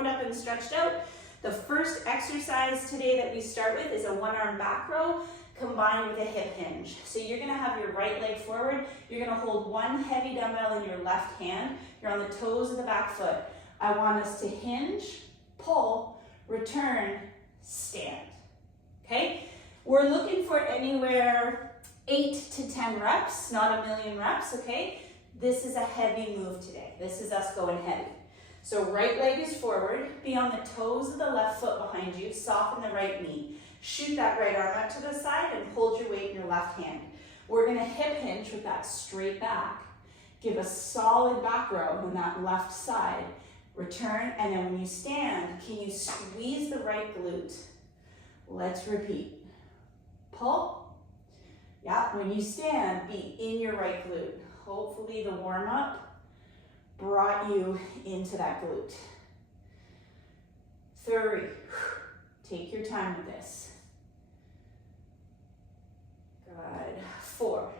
warmed up and stretched out. The first exercise today that we start with is a one-arm back row combined with a hip hinge. So you're gonna have your right leg forward. You're gonna hold one heavy dumbbell in your left hand. You're on the toes of the back foot. I want us to hinge, pull, return, stand, okay? We're looking for anywhere 8 to 10 reps, not a million reps, okay? This is a heavy move today. This is us going heavy. So right leg is forward, be on the toes of the left foot behind you, soften the right knee. Shoot that right arm out to the side and hold your weight in your left hand. We're gonna hip hinge with that straight back. Give a solid back row on that left side. Return, and then when you stand, can you squeeze the right glute? Let's repeat. Pull. Yeah, when you stand, be in your right glute. Hopefully the warm up brought you into that glute. 3. Take your time with this. Good. 4.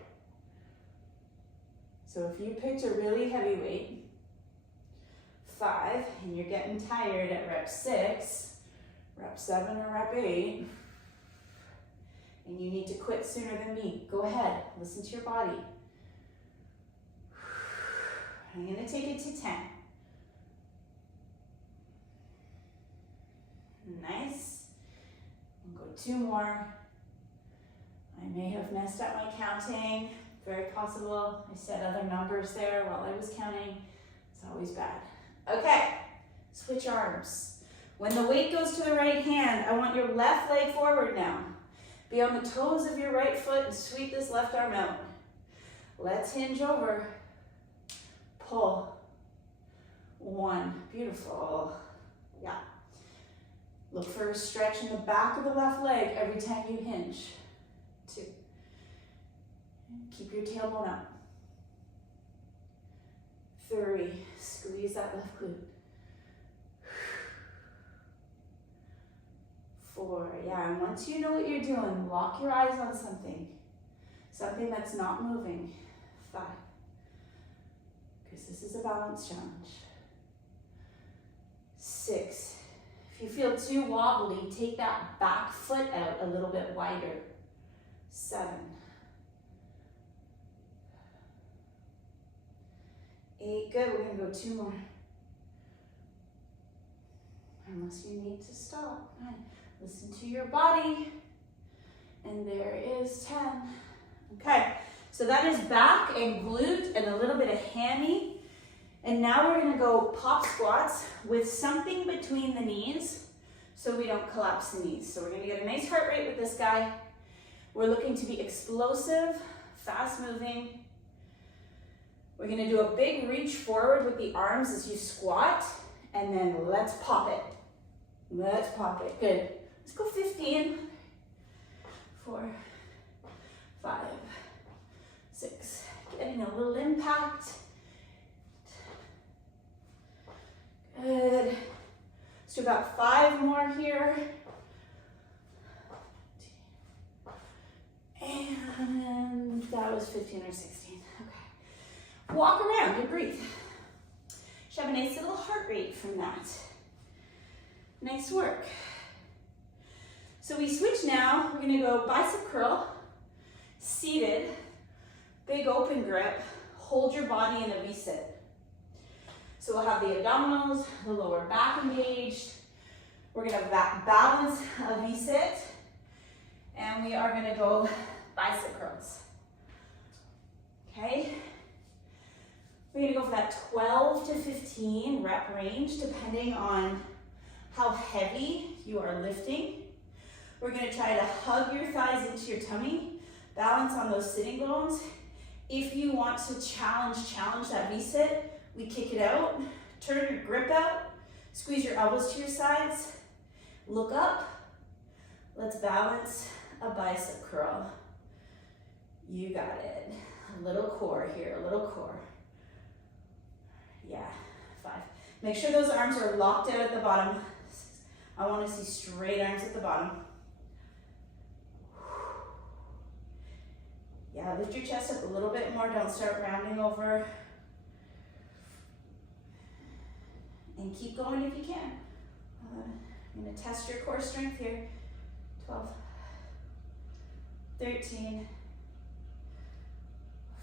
So if you picked a really heavy weight, 5, and you're getting tired at rep 6, rep 7 or rep 8, and you need to quit sooner than me, go ahead, listen to your body. I'm gonna take it to 10. Nice. And go 2 more. I may have messed up my counting. Very possible. I said other numbers there while I was counting. It's always bad. Okay, switch arms. When the weight goes to the right hand, I want your left leg forward now. Be on the toes of your right foot and sweep this left arm out. Let's hinge over. Pull. 1, beautiful. Yeah. Look for a stretch in the back of the left leg every time you hinge. 2. Keep your tailbone up. 3, squeeze that left glute. 4, yeah, and once you know what you're doing, lock your eyes on something. Something that's not moving. 5, because this is a balance challenge. 6, if you feel too wobbly, take that back foot out a little bit wider. 7, 8, good, we're gonna go 2 more. Unless you need to stop. 9, listen to your body. And there is 10. Okay, so that is back and glute and a little bit of hammy. And now we're gonna go pop squats with something between the knees so we don't collapse the knees. So we're gonna get a nice heart rate with this guy. We're looking to be explosive, fast moving. We're gonna do a big reach forward with the arms as you squat, and then let's pop it. Let's pop it, good. Let's go 15. 4, 5, 6, getting a little impact. Good. Let's do about 5 more here. And that was 15 or 16, okay. Walk around and breathe. Should have a nice little heart rate from that. Nice work. So we switch now, we're gonna go bicep curl, seated, big open grip, hold your body in a V-sit. So we'll have the abdominals, the lower back engaged. We're gonna balance a V-sit, and we are gonna go bicep curls. Okay? We're gonna go for that 12 to 15 rep range, depending on how heavy you are lifting. We're gonna try to hug your thighs into your tummy, balance on those sitting bones. If you want to challenge that V-sit, we kick it out, turn your grip out, squeeze your elbows to your sides, look up. Let's balance a bicep curl. You got it. A little core here, a little core. Yeah, 5. Make sure those arms are locked out at the bottom. I want to see straight arms at the bottom. Yeah, lift your chest up a little bit more. Don't start rounding over. And keep going if you can. I'm going to test your core strength here. 12, 13,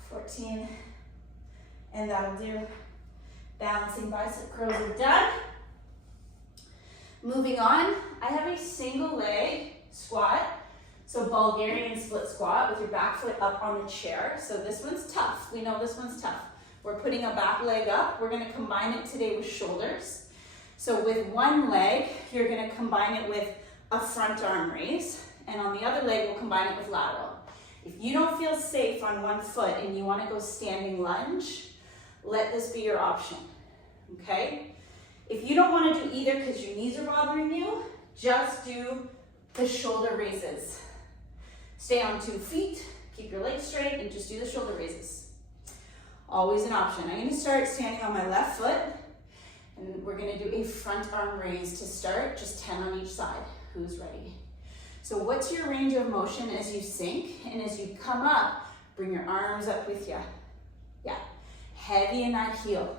14, and that'll do. Balancing bicep curls are done. Moving on, I have a single leg squat. So Bulgarian split squat with your back foot up on the chair. So this one's tough. We know this one's tough. We're putting a back leg up. We're gonna combine it today with shoulders. So with one leg, you're gonna combine it with a front arm raise. And on the other leg, we'll combine it with lateral. If you don't feel safe on one foot and you wanna go standing lunge, let this be your option, okay? If you don't wanna do either because your knees are bothering you, just do the shoulder raises. Stay on 2 feet, keep your legs straight, and just do the shoulder raises. Always an option. I'm gonna start standing on my left foot, and we're gonna do a front arm raise to start, just 10 on each side. Who's ready? So what's your range of motion as you sink, and as you come up, bring your arms up with you. Yeah, heavy in that heel.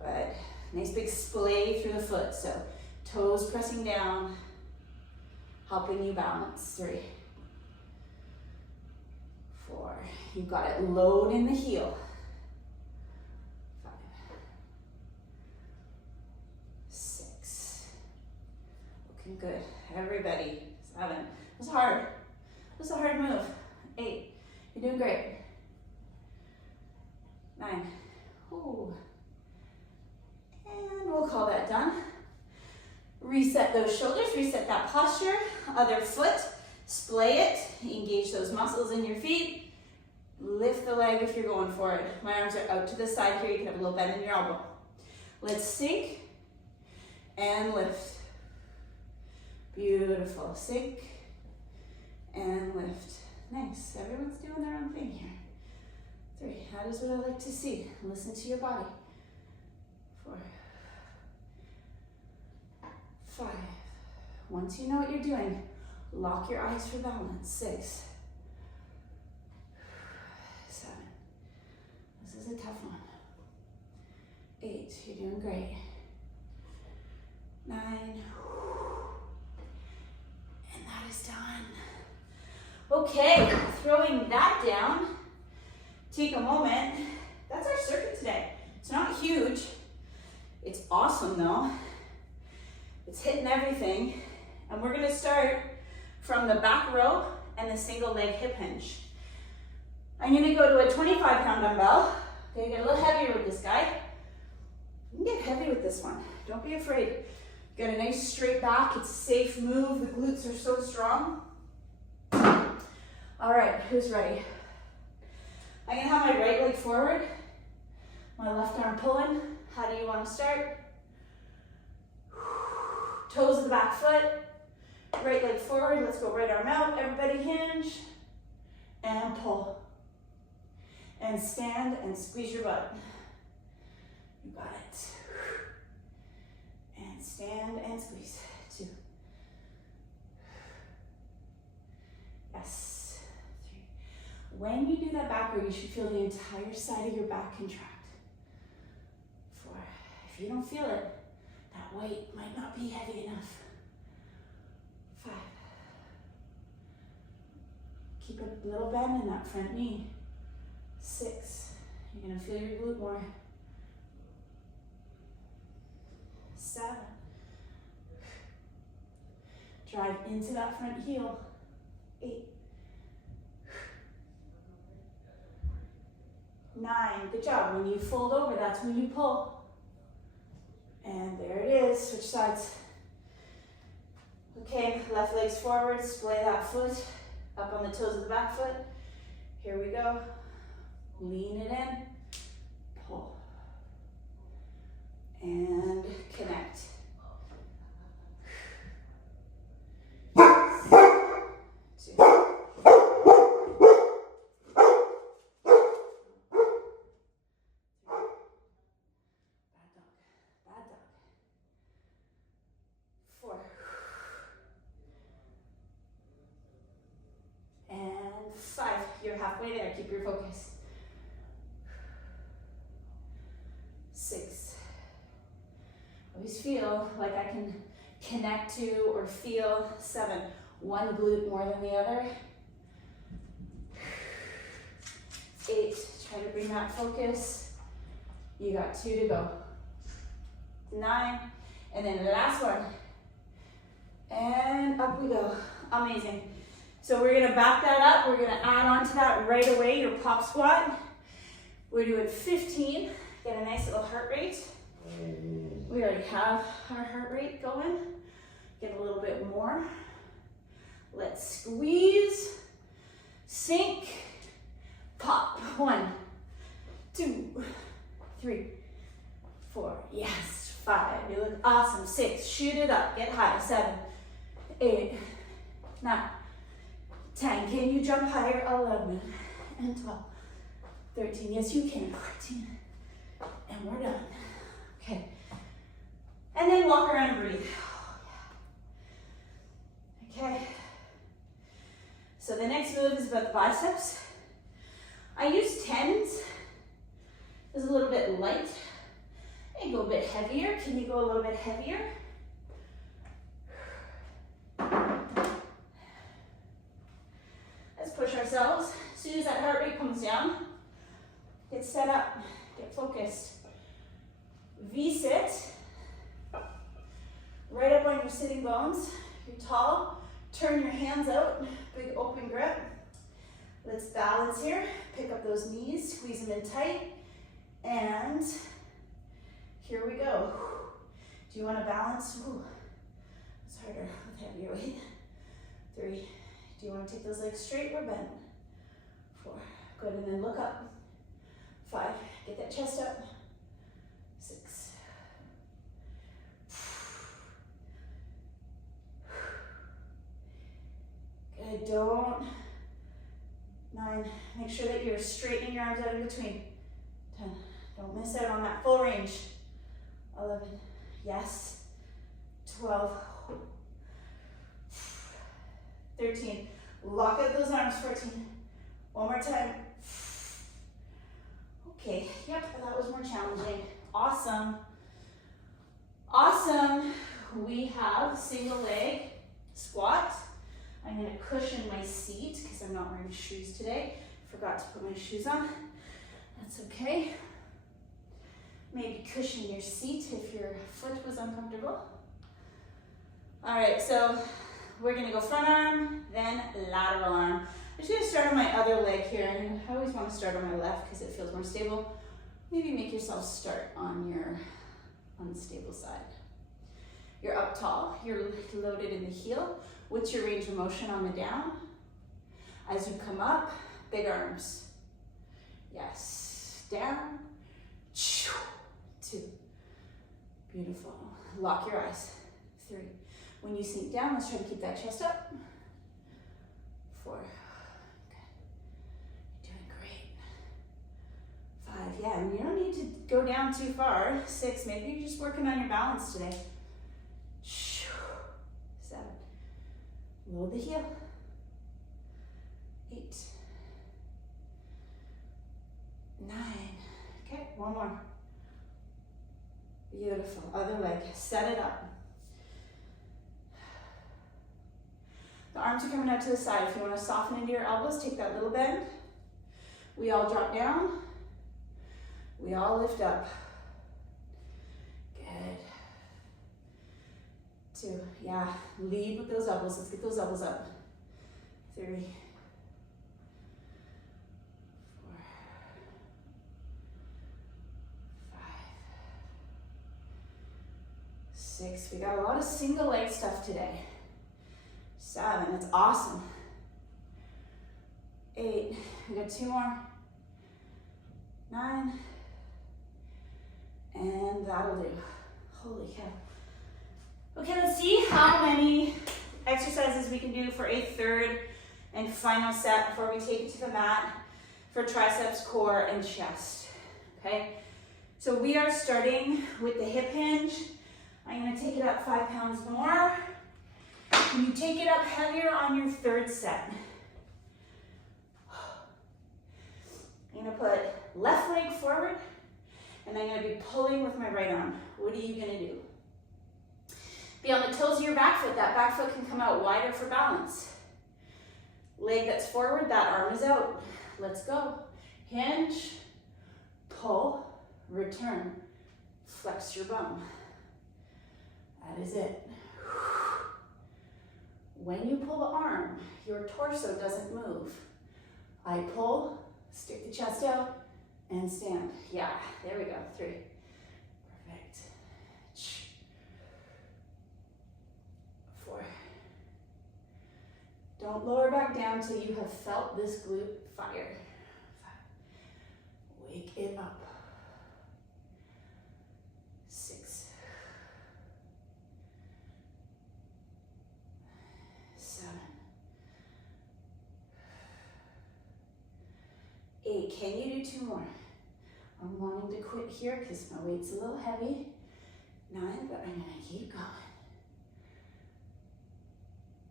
Good. Nice big splay through the foot, so toes pressing down, helping you balance. 3, 4, you got it. Load in the heel. 5, 6, looking good. Everybody. 7, it was hard. It was a hard move. 8, you're doing great. 9, ooh. And we'll call that done. Reset those shoulders, reset that posture. Other foot, splay it, engage those muscles in your feet. Lift the leg if you're going for it. My arms are out to the side here. You can have a little bend in your elbow. Let's sink and lift. Beautiful. Sink and lift. Nice. Everyone's doing their own thing here. 3, that is what I like to see. Listen to your body. 4, 5. Once you know what you're doing, lock your eyes for balance. 6, 7. This is a tough one. 8, you're doing great. 9, and that is done. Okay, throwing that down. Take a moment. That's our circuit today. It's not huge. It's awesome though. It's hitting everything. And we're gonna start from the back row and the single leg hip hinge. I'm gonna go to a 25-pound dumbbell. Okay, get a little heavier with this guy. You can get heavy with this one. Don't be afraid. Got a nice straight back. It's a safe move. The glutes are so strong. All right, who's ready? I'm gonna have my right leg forward, my left arm pulling. How do you want to start? Toes of the back foot, right leg forward. Let's go right arm out. Everybody hinge and pull. And stand and squeeze your butt. You got it. And stand and squeeze. 2. Yes. 3. When you do that back row, you should feel the entire side of your back contract. 4. If you don't feel it, that weight might not be heavy enough. 5. Keep a little bend in that front knee. 6. You're gonna feel your glute more. 7. Drive into that front heel. 8. 9. Good job. When you fold over, that's when you pull. And there it is. Switch sides. Okay, left leg's forward. Splay that foot up on the toes of the back foot. Here we go. Lean it in. Pull. And connect. 2. Bad dog. 4. And 5. You're halfway there. Keep your focus. 6. always feel like I can connect to or feel 7. One glute more than the other. 8, try to bring that focus. You got 2 to go. 9, and then the last one. And up we go. Amazing. So we're gonna back that up. We're gonna add on to that right away, your pop squat. We're doing 15. Get a nice little heart rate. We already have our heart rate going. Get a little bit more. Let's squeeze, sink, pop. 1, 2, 3, 4. Yes. 5. You look awesome. 6. Shoot it up. Get high. 7, 8, 9, 10. Can you jump higher? 11 and 12. 13. Yes, you can. 14. And we're done. Okay. And then walk around and breathe. Okay. So the next move is about the biceps. I use 10s. It's a little bit light. And go a bit heavier. Can you go a little bit heavier? Let's push ourselves. As soon as that heart rate comes down, get set up, get focused. V-sit. Right up on your sitting bones. You're tall. Turn your hands out. Big open grip. Let's balance here. Pick up those knees. Squeeze them in tight. And here we go. Do you want to balance? Ooh, it's harder with heavier weight. 3. Do you want to take those legs straight or bent? 4. Good, and then look up. 5. Get that chest up. 6. Good, don't. 9. Make sure that you're straightening your arms out in between. 10. Don't miss out on that full range. 11, yes. 12, 13, lock out those arms. 14, one more time. Okay, yep, that was more challenging. Awesome. Awesome. We have single leg squat. I'm gonna cushion my seat because I'm not wearing shoes today. Forgot to put my shoes on. That's okay. Maybe cushion your seat if your foot was uncomfortable. All right, so we're gonna go front arm, then lateral arm. I'm just gonna start on my other leg here. And I always wanna start on my left because it feels more stable. Maybe make yourself start on your unstable side. You're up tall, you're loaded in the heel. What's your range of motion on the down? As you come up, big arms. Yes, down, 2. Beautiful. Lock your eyes. 3. When you sink down, let's try to keep that chest up. 4. Good. You're doing great. 5. Yeah, and you don't need to go down too far. 6. Maybe you're just working on your balance today. 7. Load the heel. 8. 9. Okay, one more. Beautiful. Other leg. Set it up. The arms are coming out to the side. If you want to soften into your elbows, take that little bend. We all drop down. We all lift up. Good. 2. Yeah. Lead with those elbows. Let's get those elbows up. 3. 4. 5. 6. We got a lot of single leg stuff today. 7. That's awesome. 8. We got 2 more. 9. And that'll do. Holy cow. Okay, let's see how many exercises we can do for a third and final set before we take it to the mat for triceps, core, and chest. Okay, so we are starting with the hip hinge. I'm gonna take it up 5 pounds more. Can you take it up heavier on your third set? I'm gonna put left leg forward, and I'm gonna be pulling with my right arm. What are you gonna do? Be on the toes of your back foot. That back foot can come out wider for balance. Leg that's forward, that arm is out. Let's go. Hinge, pull, return. Flex your bum. That is it. When you pull the arm, your torso doesn't move. I pull, stick the chest out, and stand. Yeah, there we go. 3. Perfect. 4. Don't lower back down till you have felt this glute fire. 5. Wake it up. 6. 7. 8. Can you do 2 more? I'm wanting to quit here because my weight's a little heavy. 9, but I'm gonna keep going.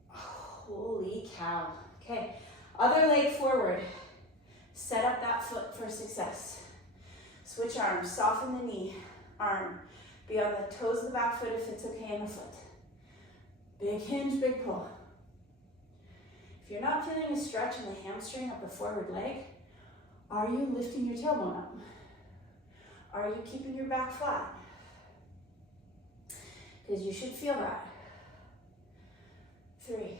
Holy cow. Okay, other leg forward. Set up that foot for success. Switch arms, soften the knee, arm. Be on the toes of the back foot if it's okay in the foot. Big hinge, big pull. If you're not feeling a stretch in the hamstring of the forward leg, are you lifting your tailbone up? Are you keeping your back flat? Because you should feel that. 3.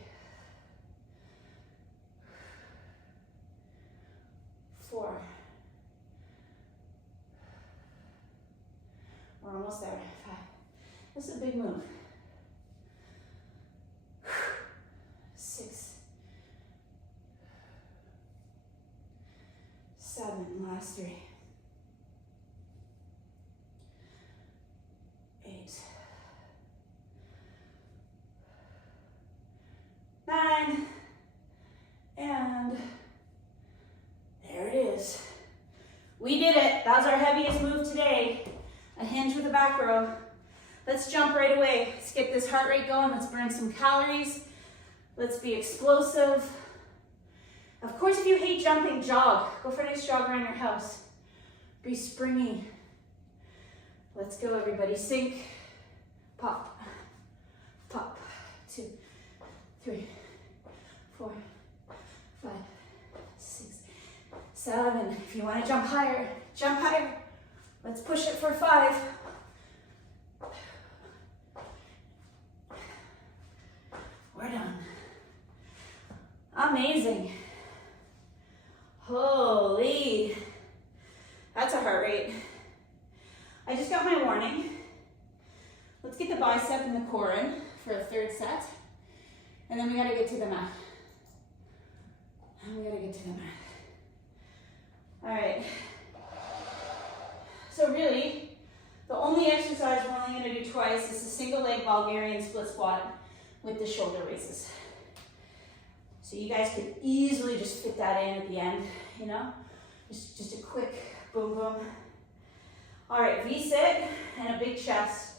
4. We're almost there. 5. This is a big move. 6. 7. Last 3. 8. 9. And there it is. We did it. That was our heaviest move today. A hinge with a back row. Let's jump right away. Let's get this heart rate going. Let's burn some calories. Let's be explosive. Of course, if you hate jumping, jog. Go for a nice jog around your house. Be springy. Let's go, everybody. Sink, pop, pop. 2, 3, 4, 5, 6, 7. If you want to jump higher, jump higher. Let's push it for 5. We're done. Amazing. Holy. That's a heart rate. I just got my warning. Let's get the bicep and the core in for a 3rd set. And then we gotta get to the mat. All right. So really, the only exercise we're only gonna do twice is a single leg Bulgarian split squat with the shoulder raises. So you guys could easily just fit that in at the end, you know? Just a quick boom, boom. All right, V-sit and a big chest.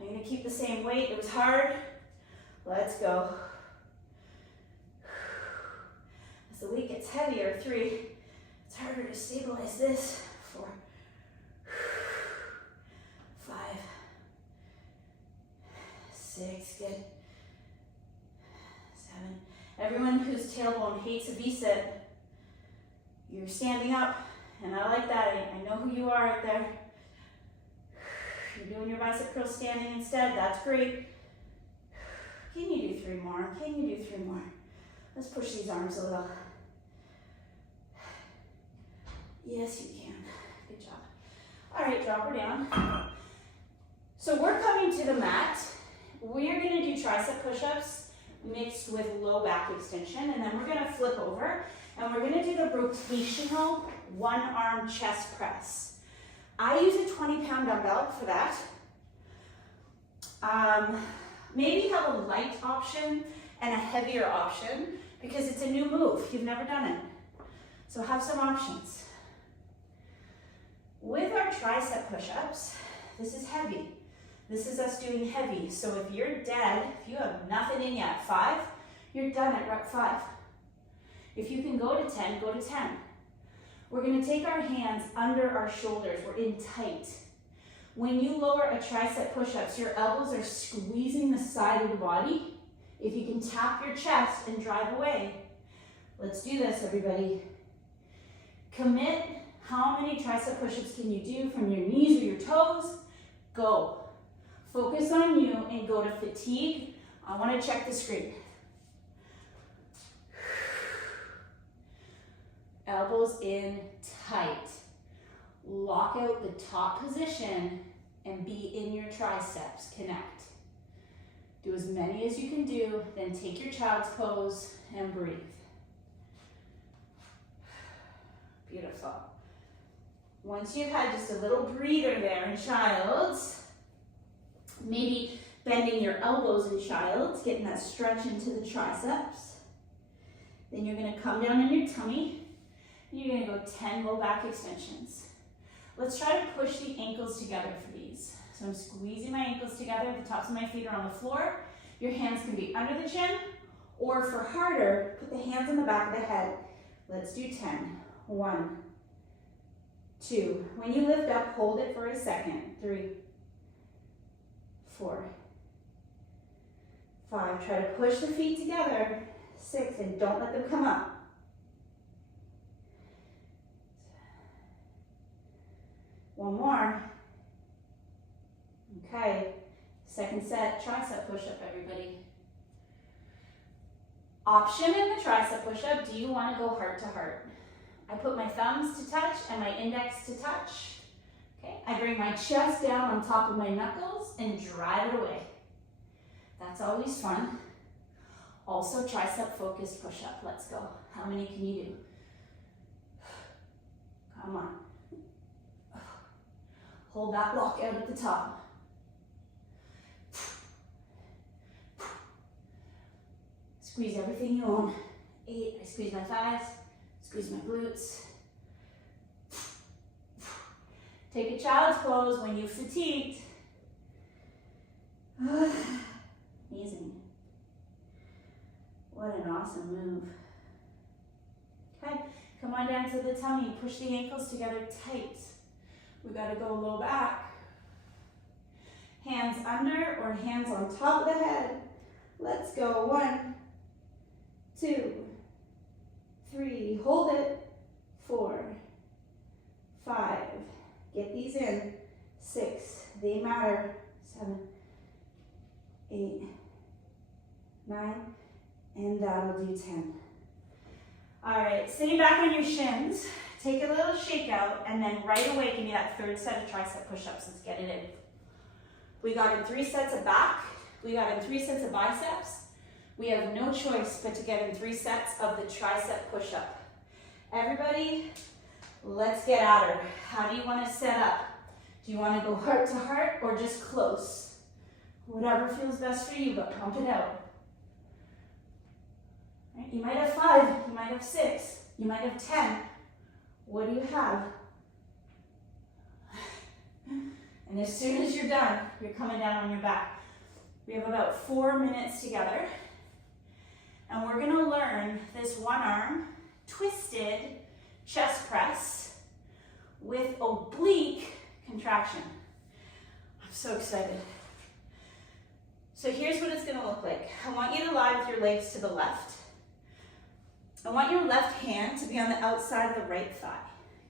I'm gonna keep the same weight. It was hard. Let's go. As the weight gets heavier, 3, it's harder to stabilize this. 4, 5, 6, good. 7. Everyone whose tailbone hates a V-sit, you're standing up, and I like that. I know who you are out there. You're doing your bicep curls standing instead. That's great. Can you do 3 more? Can you do 3 more? Let's push these arms a little. Yes, you can. Good job. All right, drop her down. So we're coming to the mat. We're gonna do tricep push-ups mixed with low back extension, and then we're gonna flip over, and we're gonna do the rotational 1-arm chest press. I use a 20-pound dumbbell for that. Maybe have a light option and a heavier option because it's a new move. You've never done it. So have some options. With our tricep push-ups, this is heavy. This is us doing heavy. So if you're dead, if you have nothing in you at 5, you're done at rep 5. If you can go to 10, go to 10. We're gonna take our hands under our shoulders. We're in tight. When you lower a tricep push-ups, your elbows are squeezing the side of the body. If you can tap your chest and drive away. Let's do this, everybody. Commit. How many tricep push-ups can you do from your knees or your toes? Go. Focus on you and go to fatigue. I want to check the screen. Elbows in tight. Lock out the top position and be in your triceps. Connect. Do as many as you can do, then take your child's pose and breathe. Beautiful. Once you've had just a little breather there in child's, maybe bending your elbows in child's, getting that stretch into the triceps. Then you're going to come down on your tummy. And you're going to go 10 low back extensions. Let's try to push the ankles together for these. So I'm squeezing my ankles together. The tops of my feet are on the floor. Your hands can be under the chin, or for harder, put the hands on the back of the head. Let's do 10. 1, 2. When you lift up, hold it for a second. 3, 4, 5. Try to push the feet together. 6, and don't let them come up. One more. Okay. Second set, tricep push-up, everybody. Option in the tricep push-up, do you want to go heart to heart? I put my thumbs to touch and my index to touch. Okay, I bring my chest down on top of my knuckles and drive it away. That's always fun. Also, tricep focused push-up. Let's go. How many can you do? Come on. Hold that block out at the top. Squeeze everything you own. 8, I squeeze my thighs, squeeze my glutes. Take a child's pose when you're fatigued. Amazing. What an awesome move. Okay, come on down to the tummy. Push the ankles together tight. We gotta go low back. Hands under or hands on top of the head. Let's go. 1, 2, 3. Hold it. 4, 5. Get these in. 6. They matter. 7, 8, 9. And that'll do 10. All right, sitting back on your shins. Take a little shake out, and then right away give me that third set of tricep push-ups. Let's get it in. We got in 3 sets of back. We got in 3 sets of biceps. We have no choice but to get in 3 sets of the tricep push-up. Everybody, let's get at her. How do you want to set up? Do you want to go heart to heart or just close? Whatever feels best for you, but pump it out. Right? You might have 5, you might have 6, you might have 10. What do you have? And as soon as you're done, you're coming down on your back. We have about 4 minutes together. And we're gonna learn this one arm twisted chest press with oblique contraction. I'm so excited. So here's what it's gonna look like. I want you to lie with your legs to the left. I want your left hand to be on the outside of the right thigh,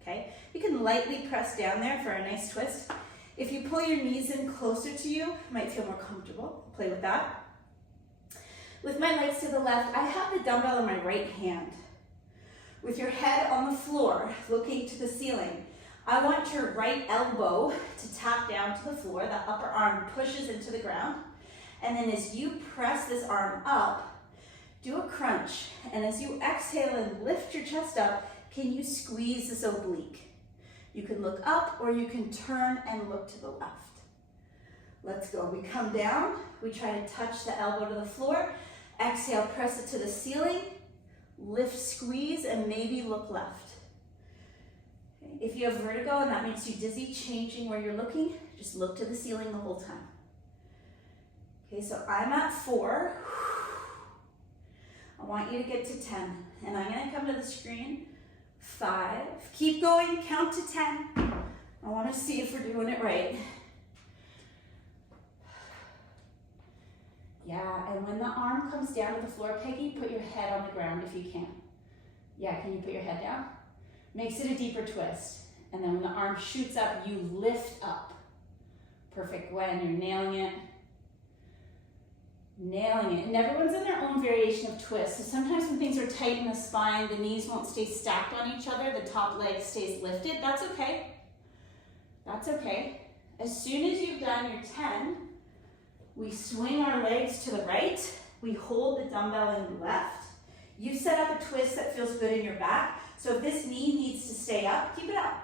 okay? You can lightly press down there for a nice twist. If you pull your knees in closer to you, you might feel more comfortable. Play with that. With my legs to the left, I have the dumbbell in my right hand. With your head on the floor, looking to the ceiling, I want your right elbow to tap down to the floor. The upper arm pushes into the ground. And then as you press this arm up, do a crunch, and as you exhale and lift your chest up, can you squeeze this oblique? You can look up or you can turn and look to the left. Let's go. We come down, we try to touch the elbow to the floor, exhale, press it to the ceiling, lift, squeeze, and maybe look left. Okay. If you have vertigo and that makes you dizzy, changing where you're looking, just look to the ceiling the whole time. Okay, so I'm at 4. I want you to get to 10, and I'm gonna come to the screen. 5, keep going, count to 10. I wanna see if we're doing it right. Yeah, and when the arm comes down to the floor, Peggy, put your head on the ground if you can. Yeah, can you put your head down? Makes it a deeper twist. And then when the arm shoots up, you lift up. Perfect, Gwen, you're nailing it. Nailing it. And everyone's in their own variation of twist. So sometimes when things are tight in the spine, the knees won't stay stacked on each other, the top leg stays lifted. That's okay. That's okay. As soon as you've done your 10, we swing our legs to the right. We hold the dumbbell in the left. You set up a twist that feels good in your back. So if this knee needs to stay up, keep it up.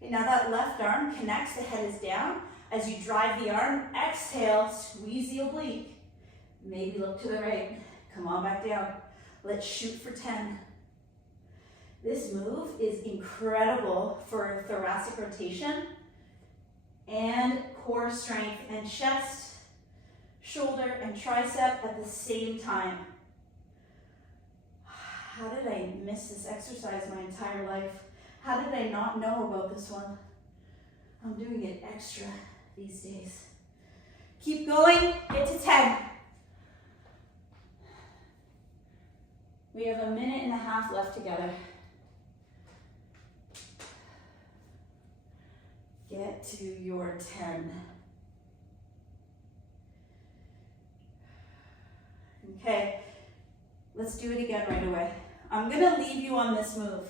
Okay, now that left arm connects, the head is down. As you drive the arm, exhale, squeeze the oblique. Maybe look to the right. Come on back down. Let's shoot for 10. This move is incredible for thoracic rotation and core strength and chest, shoulder, and tricep at the same time. How did I miss this exercise my entire life? How did I not know about this one? I'm doing it extra these days. Keep going, get to 10. We have a minute and a half left together. Get to your 10. Okay, let's do it again right away. I'm gonna leave you on this move.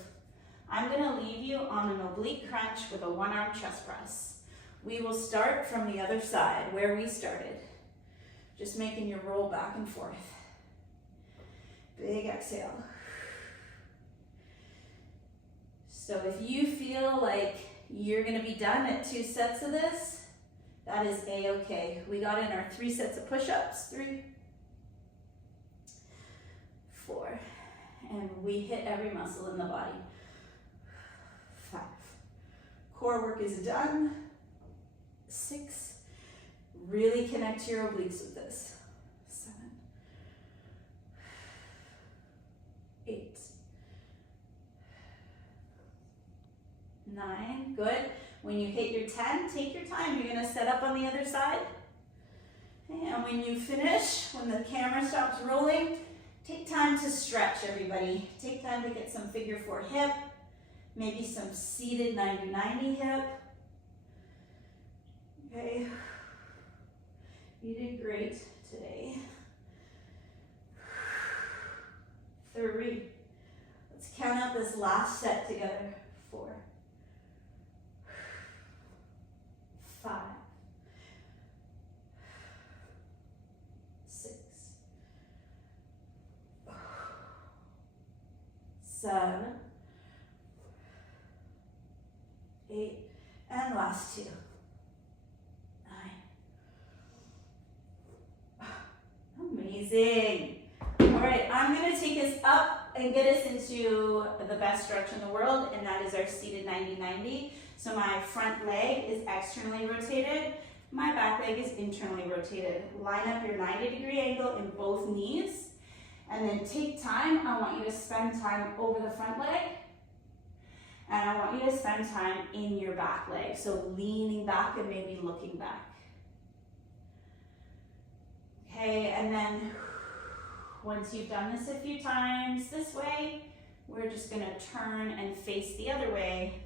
I'm gonna leave you on an oblique crunch with a one-arm chest press. We will start from the other side, where we started. Just making your roll back and forth. Big exhale. So if you feel like you're gonna be done at 2 sets of this, that is A-okay. We got in our 3 sets of push-ups, 3, 4, and we hit every muscle in the body. 5. Core work is done. 6. Really connect to your obliques with this. 7. 8. 9. Good. When you hit your 10, take your time. You're going to set up on the other side. And when you finish, when the camera stops rolling, take time to stretch, everybody. Take time to get some figure 4 hip, maybe some seated 90-90 hip. Okay. You did great today. 3. Let's count out this last set together. 4. 5. 6. 7. 8. And last 2. 9. Amazing. All right, I'm going to take us up and get us into the best stretch in the world, and that is our seated 90-90. So my front leg is externally rotated. My back leg is internally rotated. Line up your 90-degree angle in both knees, and then take time. I want you to spend time over the front leg, and I want you to spend time in your back leg. So leaning back and maybe looking back. Okay, and then once you've done this a few times this way, we're just gonna turn and face the other way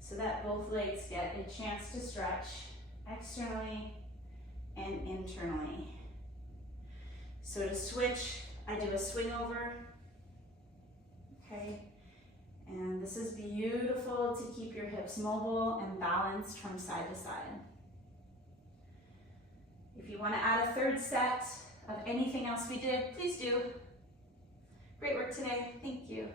so that both legs get a chance to stretch externally and internally. So to switch, I do a swing over, okay? And this is beautiful to keep your hips mobile and balanced from side to side. If you want to add a 3rd set of anything else we did, please do. Great work today. Thank you.